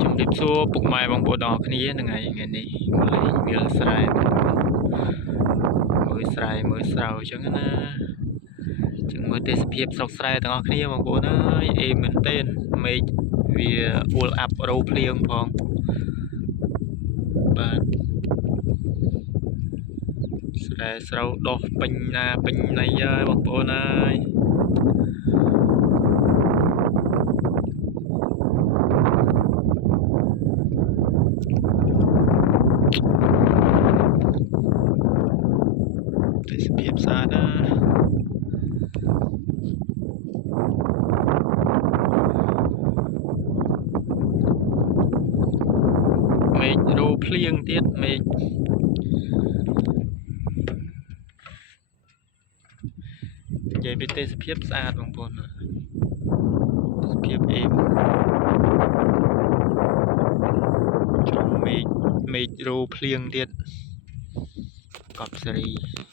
ជំរាបសួរពុកម៉ែបងប្អូនទាំងអស់គ្នាថ្ងៃនេះមកលេងវាលស្រែមើលស្រែមើលស្រូវអញ្ចឹងណាចឹងមើលទេសភាពស្រុកស្រែទាំងអស់គ្នាបងប្អូនអើយអេមែនទែនមេឃវាអួលអាប់រោភ្លៀងផងបាទស្រែស្រូវដុះពេញណាពេញណីហើយបងប្អូនអើយទេសភាពស្អាតណាមេឃរោភ្លៀងទៀតមេឃនិយាយពីទេសភាពស្អាតបងប្អូនទេសភាពអេមជុំមេឃរោភ្លៀងទៀតកប់សេរី